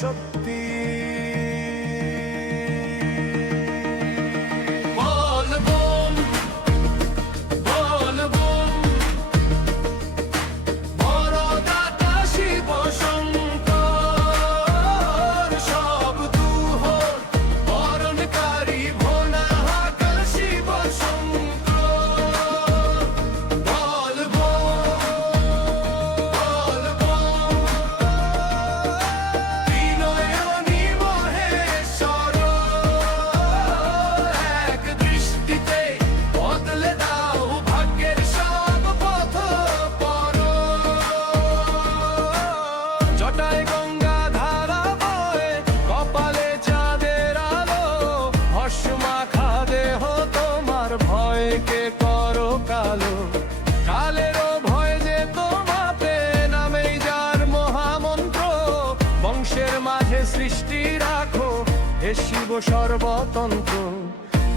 শক্তি। ভয়কে করো কালো, কালেরও ভয় যে তোমাতে নামেই যার মহামন্ত্র। বংশের মাঝে সৃষ্টি রাখো হে শিব সর্বতন্ত্র।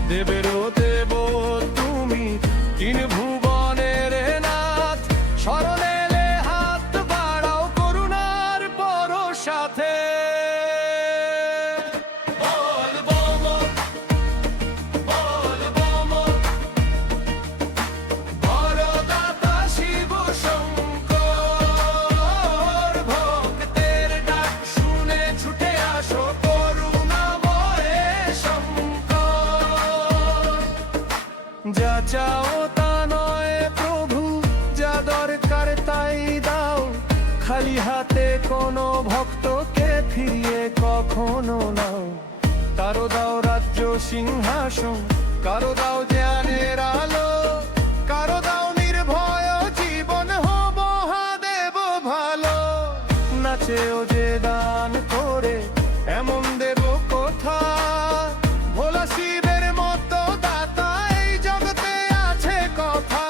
দেবেরও দেব তুমি তিন ভুবনের নাথ, শরণে এলে হাত বাড়াও করুণার পরশাতে। যা চাও তা নয় প্রভু, যা দরকার তাই দাও। খালি হাতে কোনো ভক্তকে ফিরিয়ে কখনো নাও। কারো দাও রাজ্য সিংহাসন, কারো দাও জ্ঞানের আলো, কারো দাও নির্ভয় জীবন হব দেব ভালো। নাচেও যে দান করে এমন দেব কোথা, ভোলা শিবের মতো দাতা এই জগতে আছে কথা।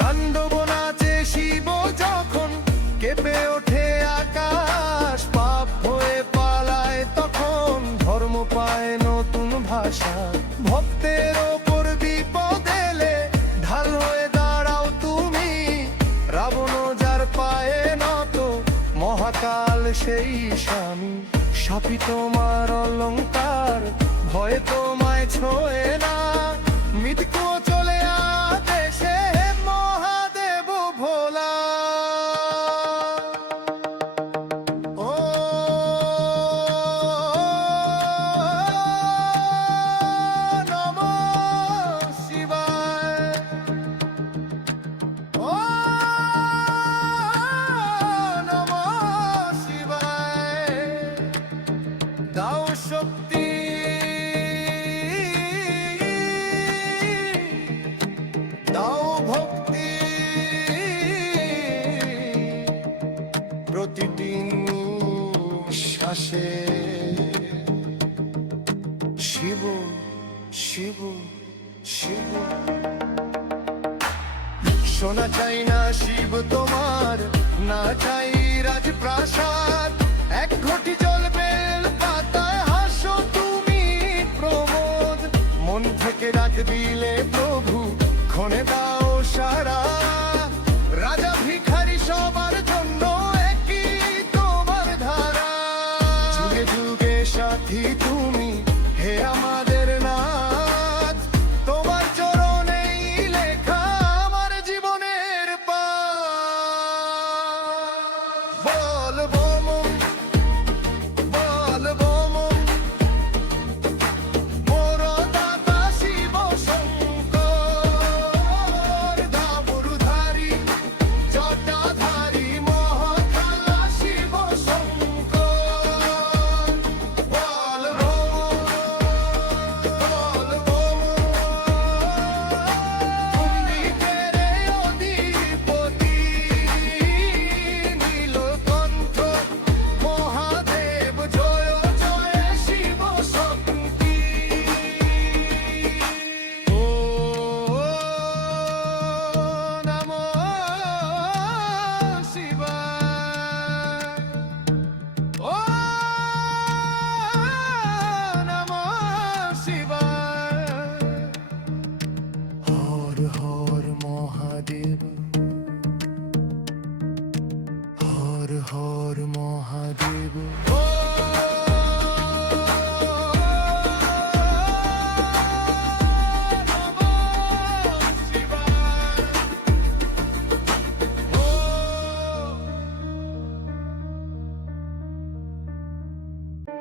তাণ্ডব নাচে শিব যখন কেঁপে ওঠে আকাশ, পাপ হয়ে পালায় তখন ধর্ম পায় নতুন ভাষা। ভক্তের ওপর বিপদ এলে ঢাল হয়ে দাঁড়াও তুমি, রাবণ যার পায়ে নত মহাকাল সেই স্বামী। সাপি তোমার অলঙ্কার, ভয়ে তোমায় ছোঁয়ে না, মৃত্যুও চলে আদেশে মহাদেব ভোলা। ও নমঃ শিবায়, ও নমঃ শিবায়। দাও শক্তি, দাও ভক্তি, প্রতিদিন শ্বাসে শিব শিব শিব। শোনা চাই না শিব তোমার, না চাই রাজপ্রাসাদ। এক ঘটি জল বেল পাতায় হাসো তুমি প্রমোদ। মন থেকে ডাক দিলে প্রভু ক্ষণে দাও সারা। রাজা ভিখারি সবার জন্য একই তোমার ধারা। যুগে যুগে সাথী তুমি হে আমাদের নাথ, তোমার চরণেই লেখা আমার জীবনের পাথ। বলবো মন, বলবো মন, মোর দাতা শিব শঙ্কর। দাবরধারী জটাধারী মহাকালা শিব শঙ্কর। বলবো বলবো তুমি কেরে অধিপতি, নীলকণ্ঠ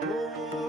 बोल